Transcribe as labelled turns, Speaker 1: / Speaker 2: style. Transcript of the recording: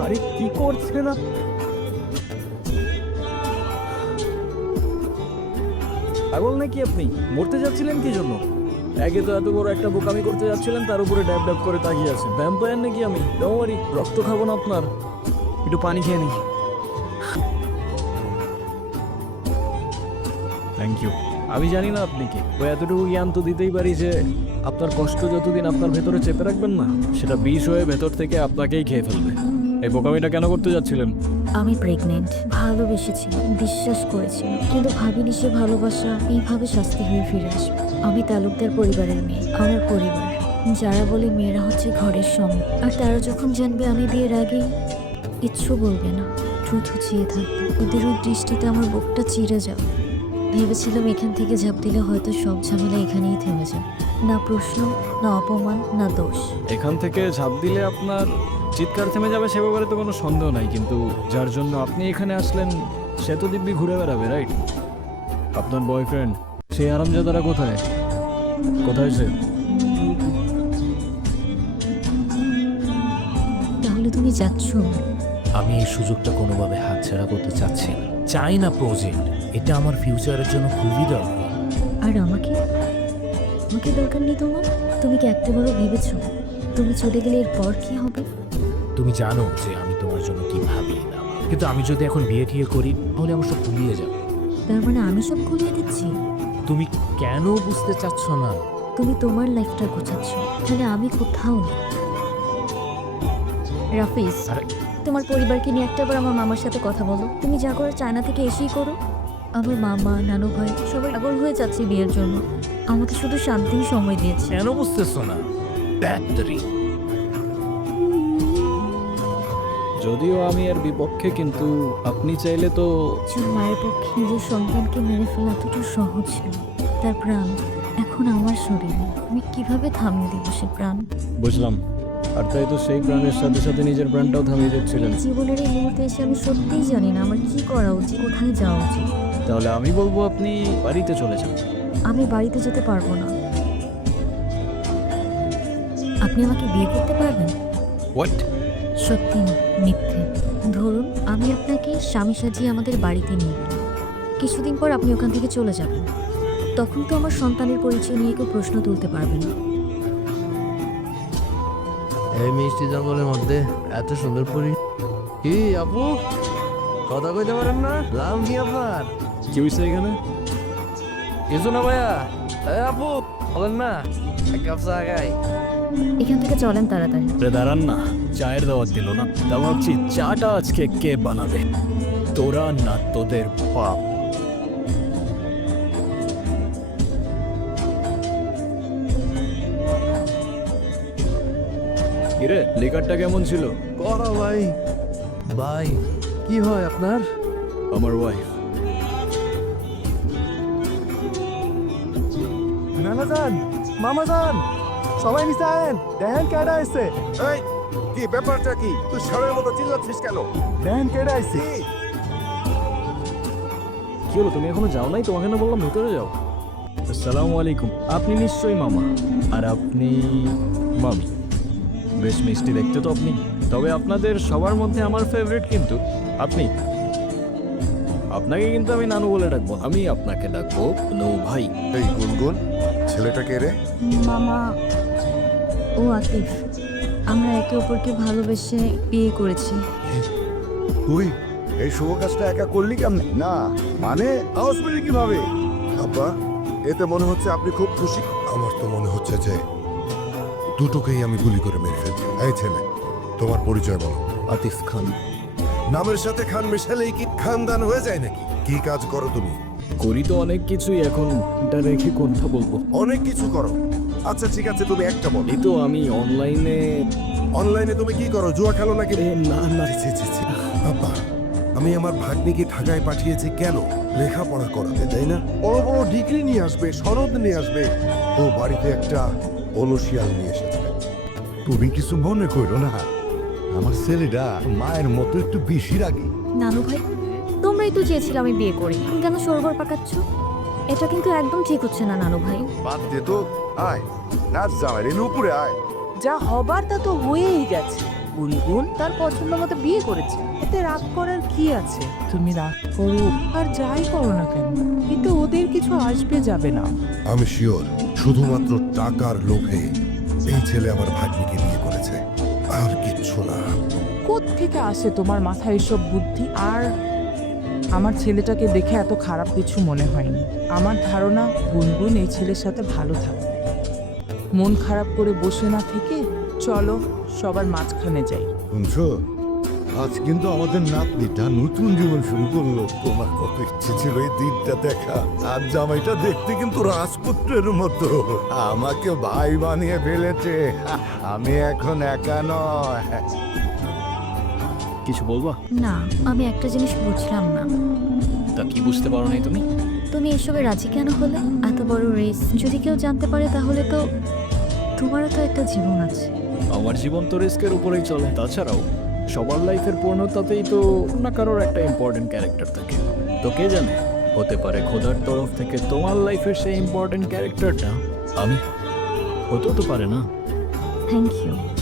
Speaker 1: আরে কি করছেন আপনি? পাগল নাকি আপনি? মরতে যাচ্ছিলেন কি জন্য? একে তো এত বড় একটা বোকামি করতে যাচ্ছিলেন, তার উপরে ড্যাব ড্যাব করে তাকিয়ে আছেন। ভ্যাম্পায়ার নাকি আমি? ডোমারি রক্ত খাবো না আপনার। একটু পানি খেয়ে নিই। Thank you. আমি জানি না আপনি কি, ওই এতটুকু জ্ঞান তো দিতেই পারি যে আপনার কষ্ট যতদিন আপনার ভেতরে চেপে রাখবেন না, সেটা বিষ হয়ে ভেতর থেকে আপনাকেই খেয়ে ফেলবে। এই বোকামিটা কেন করতে যাচ্ছিলেন?
Speaker 2: আমি প্রেগনেন্ট, ভালোবেসেছিলাম, বিশ্বাস করেছিলাম, কিন্তু ভাবিনি সে ভালোবাসা এইভাবে শাস্তি হয়ে ফিরে আসবে। আমি তালুকদার পরিবারের মেয়ে, আমার পরিবার যারা বলে মেয়েরা হচ্ছে ঘরের সম্মান, আর তারা যখন জানবে আমি বিয়ের আগেই, কিচ্ছু বলবে না, শুধু চেয়ে থাকবে। ওদের ওই দৃষ্টিতে আমার বুকটা চিরে যাবে। ভেবেছিলাম এখান থেকে ঝাঁপ দিলে হয়তো সব ঝামেলা এখানেই থেমে যায়, না প্রশ্ন, না অপমান, না দোষ।
Speaker 1: এখান থেকে ঝাঁপ দিলে আপনার চিৎকার থেমে যাবে সে ব্যাপারে তো কোনো সন্দেহ নাই, কিন্তু যার জন্য আপনি এখানে আসলেন সে তো দিব্যি ঘুরে বেড়াবে, রাইট? আপনার বয়ফ্রেন্ড সেই আরামজাদারা কোথায়? কোথায় সে?
Speaker 2: তাহলে তুমি যাচ্ছ?
Speaker 3: আমি এই সুযোগটা কোনোভাবে হাতছাড়া করতে চাচ্ছি না। চাই না প্রজেক্ট, এটা আমার ফিউচারের জন্য খুবই দরকার।
Speaker 2: আর আমাকে আমাকে দরকার নেই তোমার? তুমি কি একটাবারও ভেবেছো তুমি চলে গেলে এরপর কি হবে?
Speaker 3: তুমি জানো যে আমি তোমার জন্য কি ভাবি না, কিন্তু আমি যদি এখন বিয়ে টিয়ে করি তাহলে আমার সব ভুলিয়ে যাবে।
Speaker 2: তার মানে আমি সব গুলিয়ে দিচ্ছি?
Speaker 3: তুমি কেন বুঝতে চাচ্ছ না?
Speaker 2: তুমি তোমার লাইফটা গোছাচ্ছ, তাহলে আমি কোথাও নেই। রাফিজ,
Speaker 3: আরে
Speaker 2: তোমার পরিবারকে নিয়ে একটাবার আমার মামার সাথে কথা বলো। তুমি যা করার চায়না থেকে এসেই করো। আমার মামা, নানু ভাই সবাই পাগল হয়ে যাচ্ছে বিয়ের জন্য। আমাকে শুধু শান্তির সময় দিয়েছে।
Speaker 3: কেন বুঝতেছো না? ব্যাটারি
Speaker 1: যদিও আমি এর বিপক্ষে, কিন্তু আপনি চাইলে তো।
Speaker 2: একজন মায়ের পক্ষে নিজের সন্তানকে মেরে ফেলা এতটা সহজ নয়। তার প্রাণ এখন আমার শরীরে, আমি কিভাবে থামিয়ে দেবো সে প্রাণ?
Speaker 1: বুঝলাম। আর তাই তো সেই প্রাণের সাথে সাথে নিজের প্রাণটাও থামিয়ে দিচ্ছিলেন।
Speaker 2: জীবনের এই মুহূর্তে এসে আমি সত্যিই জানি না আমার কি করা উচিত, কোথায় যাওয়া উচিত।
Speaker 1: তাহলে আমি বলবো আপনি বাড়িতে চলে যান।
Speaker 2: আমি বাড়িতে যেতে পারবো না। আপনি আমাকে বিয়ে করতে পারবেন?
Speaker 1: হোয়াট?
Speaker 2: সত্যি না, মিথ্যে। ধরুন আমি আপনাকে স্বামী সাজিয়ে আমাদের বাড়িতে নিয়ে গেলাম, কিছুদিন পর আপনি ওখান থেকে চলে যাবেন। তখন তো আমার সন্তানের পরিচয় নিয়ে কেউ প্রশ্ন তুলতে পারবে না।
Speaker 4: এই মিষ্টি জঙ্গলের মধ্যে এত সুন্দর পরি। কি আপু, কথা কইতে পারেন না? নাম কি আপনার?
Speaker 1: কি হয়েছে এখানে?
Speaker 4: কিছু না ভাইয়া। এই আপু বলেন না, এক কাপ চা খাই।
Speaker 2: এখান থেকে চলেন তাড়াতাড়ি।
Speaker 1: রে দাঁড়ান না, চায়ের দাওয়াত দিল না। তা ভাবছি চাটা আজকে কে বানাবে, তোরা না তোদের বাপ? কিরে, লিকারটা কেমন ছিল?
Speaker 4: করো ভাই। ভাই কি হয় আপনার?
Speaker 1: আমার ওয়াইফ।
Speaker 5: নানা যান, মামা যান, সবাই নিচে আয়েন, দেখেন কেডা আইছে।
Speaker 6: এই কি ব্যাপারটা কি? তুই ষাঁড়ের মতো চিল্লাচ্ছিস কেন?
Speaker 5: দেখেন কেডা আইছে।
Speaker 1: কি হলো, তুমি এখনো যাও নাই? তোমাকে না বললাম ভেতরে যাও। আসসালামু আলাইকুম। আপনি নিশ্চয়ই মামা, আর আপনি মামি। বেশ মিষ্টি দেখতে তো আপনি। তবে আপনাদের সবার মধ্যে আমার ফেভারিট কিন্তু আপনি। আপনাকে কিন্তু আমি নানু বলে ডাকবো, আমি আপনাকে ডাকবো নৌ ভাই।
Speaker 6: এই গুনগুন, ছেলেটা কে রে?
Speaker 2: মামা, ও আতিফ। আমরা একে অপরকে ভালোবেসে বিয়ে করেছি।
Speaker 6: তুই এই শুভ কাজটা একা করলি কেমনে? না মানে আওয়াজ পেলি কিভাবে? আব্বা, এতে মনে হচ্ছে আপনি খুব খুশি।
Speaker 7: আমার তো মনে হচ্ছে যে দুটোকেই আমি গুলি করে মেরে ফেলছি। এই ছেলে, তোমার পরিচয় বলো।
Speaker 1: আতিফ খান।
Speaker 7: নামের সাথে খান মেশালেই কি খানদান হয়ে যায় নাকি? কি কাজ করো তুমি?
Speaker 1: করি তো অনেক কিছুই, এখন এটা রেখে কোনটা বলবো?
Speaker 6: অনেক কিছু করো। আচ্ছা ঠিক আছে, তুমি একটা বলো।
Speaker 1: এই তো আমি অনলাইনে।
Speaker 7: অনলাইনে তুমি কি করো? জুয়া খেলো নাকি?
Speaker 1: না না,
Speaker 7: ছি, ছি, ছি। আব্বা, আমি আমার ভাগ্নিকে ঢাকায় পাঠিয়েছি কেন? লেখাপড়া করাতে, তাই না? বড় বড় ডিগ্রি নিয়ে আসবে, সনদ নিয়ে আসবে। ও বাড়িতে একটা অনুশিয়াল নিয়ে এসেছে।
Speaker 8: তুমি কিছু মনে করো না, আমার ছেলেটা মায়ের মতো একটু বেশি রাগী।
Speaker 2: নানু ভাই, তোমরাই তো চেয়েছিলে আমি বিয়ে করি, তুমি কেন সরগর পাকাচ্ছ? এটা কিন্তু একদম ঠিক হচ্ছে না নানু ভাই।
Speaker 6: বাদ দে তো, আয় নাচ জামাই রে, উপরে আয়।
Speaker 9: যা হবার তা তো হয়েই গেছে। গুনগুন তার পছন্দ মতো বিয়ে করেছে, এতে রাগ করার কি আছে? তুমি রাগ করো আর যাই করো না কেন, এতে ওদের কিছু আসবে যাবে না।
Speaker 7: আমি শিওর শুধুমাত্র টাকার লোভে এই ছেলে আমার ভাগ্নিকে বিয়ে করেছে, আর কিচ্ছু না।
Speaker 9: কোত্থেকে আসে তোমার মাথায় এসব বুদ্ধি? আর আমার ছেলেটাকে দেখে এত খারাপ কিছু মনে হয়নি। আমার ধারণা গুনগুন এই ছেলের সাথে ভালো থাকবে। মন খারাপ করে বসে না থেকে চলো সবার মাঝখানে যাই।
Speaker 8: শুনছো, আজ কিন্তু আমাদের নাতনিটা নতুন জীবন শুরু করলো। তোমার কত ইচ্ছে ছিল এই দিনটা দেখা, আর জামাইটা দেখতে কিন্তু রাজপুত্রের মতো। আমাকে ভাই বানিয়ে ফেলেছে, আমি এখন একা নয়।
Speaker 1: কিছু বলবা?
Speaker 2: না, আমি একটা জিনিস বুঝলাম না।
Speaker 1: তা কি বুঝতে পারো নাই তুমি?
Speaker 2: তুমি এসবে রাজি কেন হলে? এত বড় রেস যদি কেউ জানতে পারে তাহলে তো তোমারও তো একটা জীবন আছে।
Speaker 1: আমার জীবন তো রিস্কের উপরেই চলে। তাছাড়াও সবার লাইফের পূর্ণতাতেই তো না কারোর একটা ইম্পর্টেন্ট ক্যারেক্টার থাকে। তো কে জানে, হতে পারে খোদার তরফ থেকে তোমার লাইফের সেই ইম্পর্টেন্ট ক্যারেক্টারটা আমি। হতেও তো পারে না?
Speaker 2: Thank you.